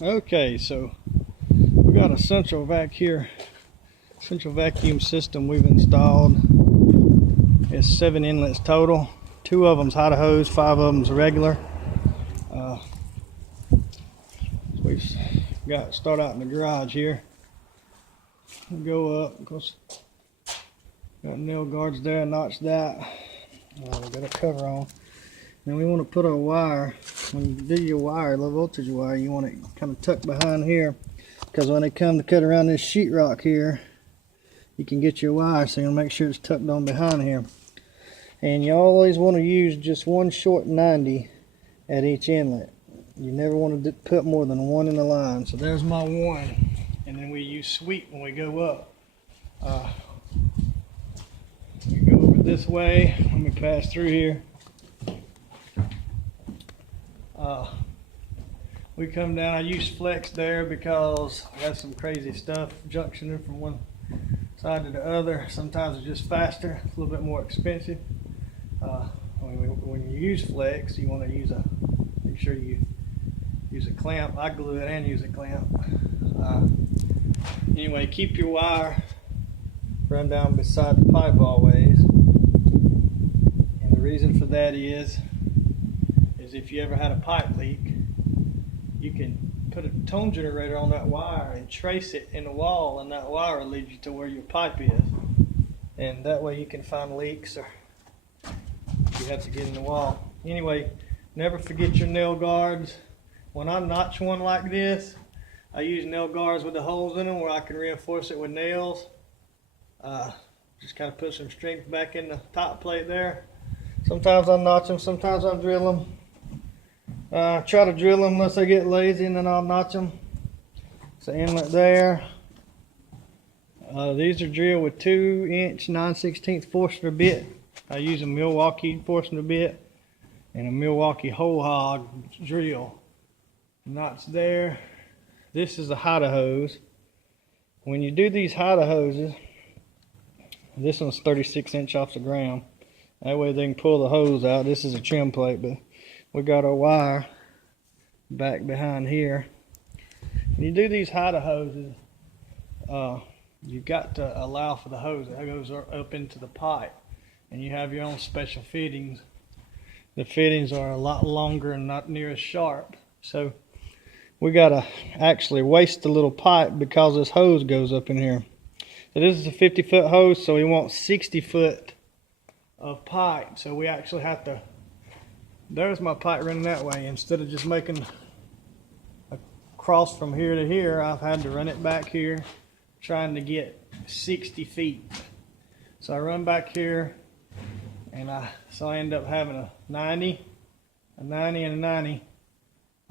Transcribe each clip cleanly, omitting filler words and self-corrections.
Okay, so we got a central vacuum system we've installed. It's 7 inlets total. 2 of them's hot hose, 5 of them's regular. We've got start out in the garage here. Go up, got nail guards there, notch that. We got a cover on. Then we want to put our wire. When you do your wire, low voltage wire, you want it kind of tucked behind here, because when they come to cut around this sheetrock here, you can get your wire, so you'll make sure it's tucked on behind here. And you always want to use just one short 90 at each inlet. You never want to put more than one in the line. So there's my one, and then we use sweep when we go up. We go over this way. Let me pass through here. We come down. I use flex there because I got some crazy stuff junctioning from one side to the other. Sometimes it's just faster. It's a little bit more expensive. When you use flex, you want to make sure you use a clamp. I glue it and use a clamp. Anyway, keep your wire run down beside the pipe always. And the reason for that is if you ever had a pipe leak, you can put a tone generator on that wire and trace it in the wall, and that wire will lead you to where your pipe is. And that way you can find leaks, or you have to get in the wall. Anyway, never forget your nail guards. When I notch one like this, I use nail guards with the holes in them where I can reinforce it with nails. Just kind of put some strength back in the top plate there. Sometimes I notch them, sometimes I drill them. Try to drill them unless I get lazy, and then I'll notch them. It's an inlet there. These are drilled with 2-inch 9/16 Forstner bit. I use a Milwaukee Forstner bit and a Milwaukee whole hog drill. Knots there. This is a hot hose. When you do these hot hoses, this one's 36" off the ground. That way they can pull the hose out. This is a trim plate, but we got our wire back behind here. When you do these hot hoses, you've got to allow for the hose that goes up into the pipe, and you have your own special fittings. The fittings are a lot longer and not near as sharp, so we gotta actually waste a little pipe because this hose goes up in here. So this is a 50-foot hose, so we want 60 foot of pipe. So we actually have to, there's my pipe running that way. Instead of just making a cross from here to here, I've had to run it back here, trying to get 60 feet. So I run back here, and I end up having a 90, and a 90.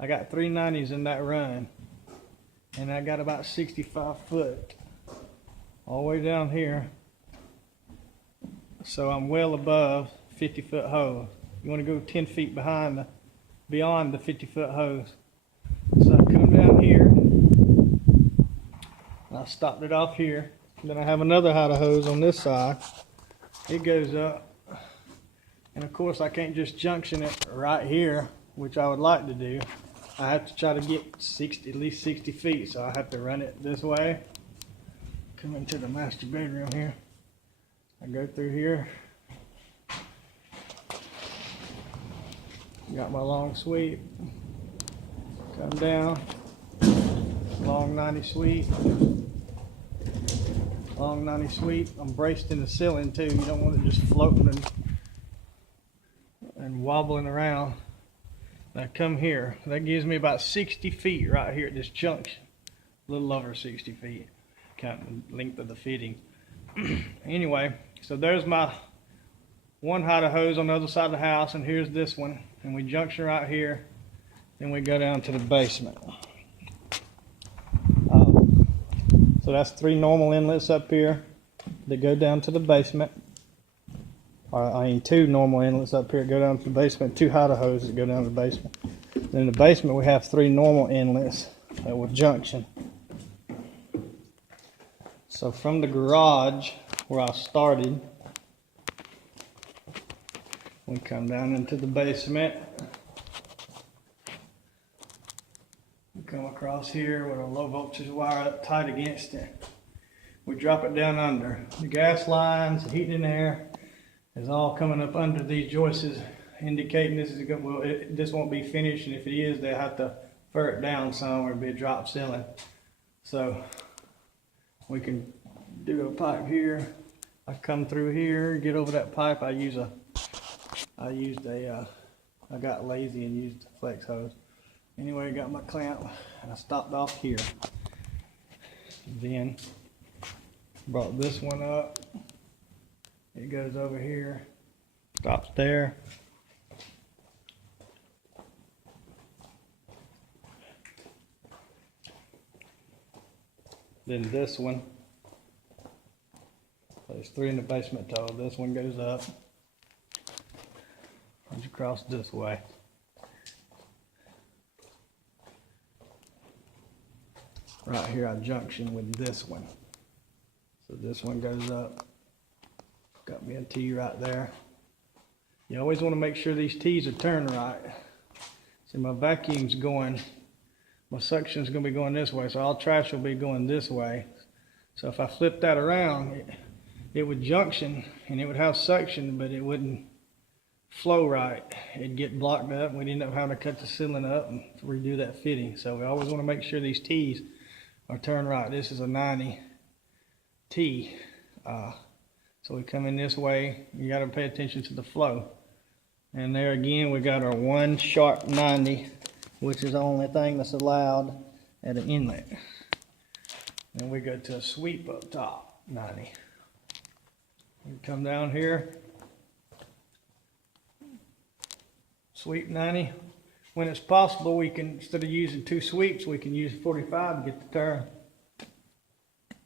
I got 3 90s in that run, and I got about 65 foot all the way down here. So I'm well above 50-foot hose. You want to go 10 feet beyond the 50-foot hose. So I come down here, I stopped it off here. Then I have another hot hose on this side. It goes up, and of course I can't just junction it right here, which I would like to do. I have to try to get at least 60 feet, so I have to run it this way. Come into the master bedroom here. I go through here. Got my long sweep. Come down. Long 90 sweep. Long 90 sweep. I'm braced in the ceiling too. You don't want it just floating and wobbling around. Now come here. That gives me about 60 feet right here at this junction. A little over 60 feet. Counting the length of the fitting. Anyway, so there's my one hot hose on the other side of the house, and here's this one. And we junction right here. Then we go down to the basement. So that's 3 normal inlets up here that go down to the basement. I mean 2 normal inlets up here that go down to the basement, 2 hot hoses that go down to the basement. Then in the basement we have 3 normal inlets with junction. So from the garage where I started, we come down into the basement. come across here with a low voltage wire up tight against it. We drop it down under. The gas lines, the heating and air is all coming up under these joists, indicating this is good. Well, this won't be finished, and if it is, they'll have to fur it down some, or it'll be a drop ceiling. So we can do a pipe here. I come through here, get over that pipe. I got lazy and used a flex hose. Anyway, I got my clamp and I stopped off here. Then brought this one up. It goes over here, stops there. Then this one, there's 3 in the basement total. This one goes up, runs across this way. Right here, I junction with this one. So this one goes up. Got me a T right there. You always want to make sure these T's are turned right. See, my vacuum's going, my suction's going to be going this way, so all trash will be going this way. So if I flip that around, it would junction and it would have suction, but it wouldn't flow right. It'd get blocked up, and we'd end up having to cut the ceiling up and redo that fitting. So we always want to make sure these T's are turned right. This is a 90 T. So we come in this way. You got to pay attention to the flow. And there again, we got our 1 sharp 90, which is the only thing that's allowed at an inlet. Then we go to a sweep up top 90. We come down here, sweep 90. When it's possible, we can, instead of using 2 sweeps, we can use 45 to get the turn.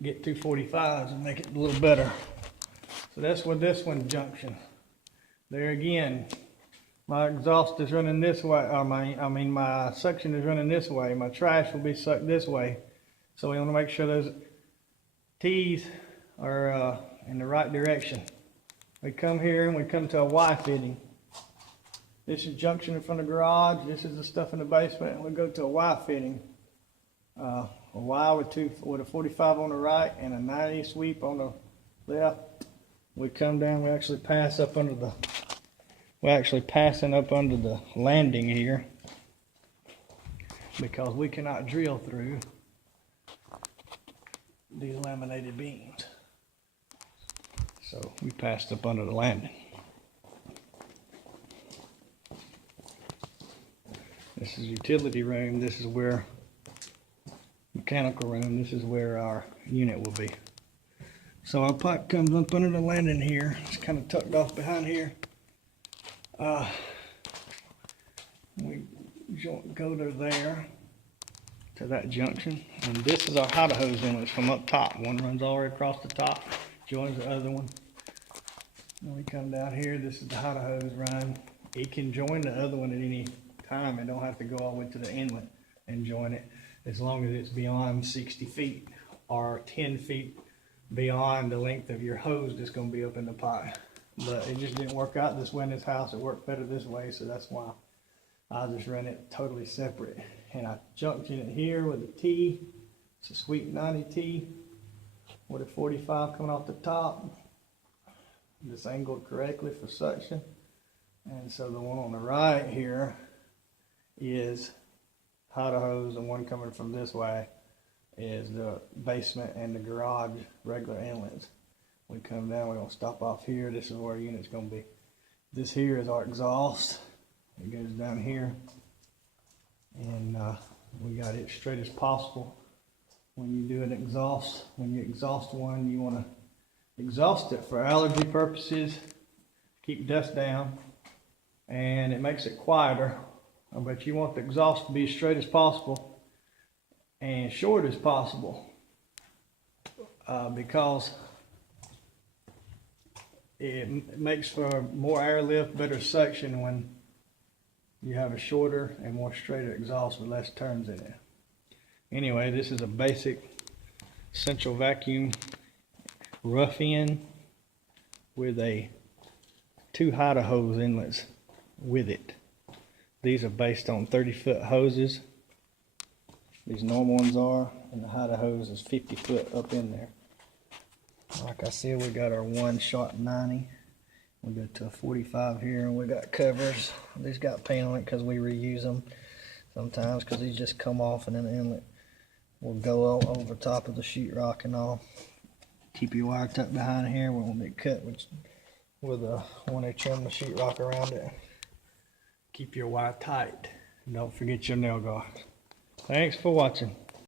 Get 2 45s and make it a little better. So that's with this one junction. There again, my exhaust is running this way, or my suction is running this way. My trash will be sucked this way. So we want to make sure those T's are in the right direction. We come here and we come to a Y fitting. This is junction in front of the garage. This is the stuff in the basement. And we go to a Y fitting. A Y with a 45 on the right and a 90 sweep on the left. We come down. We actually pass up under the. We're actually passing up under the landing here because we cannot drill through these laminated beams. So we passed up under the landing. This is utility room. This is where mechanical room. This is where our unit will be. So our pipe comes up under the landing here. It's kind of tucked off behind here. We go to there, to that junction, and this is our hot hose inlets from up top. One runs all the way across the top, joins the other one. And we come down here. This is the hot hose run. It can join the other one at any time and don't have to go all the way to the inlet and join it, as long as it's beyond 60 feet or 10 feet beyond the length of your hose that's going to be up in the pipe. But it just didn't work out this way in this house. It worked better this way, so that's why I just run it totally separate. And I junction it here with a T. It's a sweep 90 T with a 45 coming off the top. This angled correctly for suction. And so the one on the right here is hot hose, and one coming from this way is the basement and the garage regular inlets. We come down, we're going to stop off here. This is where our unit's going to be. This here is our exhaust. It goes down here, and we got it straight as possible. When you do an exhaust, when you exhaust one, you want to exhaust it for allergy purposes, keep dust down, and it makes it quieter. But you want the exhaust to be as straight as possible and short as possible, because it makes for more airlift, better suction when you have a shorter and more straighter exhaust with less turns in it. Anyway, this is a basic central vacuum rough in with a 2 hot hose inlets with it. These are based on 30-foot hoses, These normal ones are, and the height of hose is 50 foot up in there. Like I said, we got our one shot 90. We go to a 45 here, and we got covers. These got paint on it because we reuse them sometimes, because these just come off and then the inlet will go over top of the sheetrock and all. Keep your wire tucked behind here. We won't get cut with when they trim the sheetrock around it. Keep your wire tight. Don't forget your nail guard. Thanks for watching.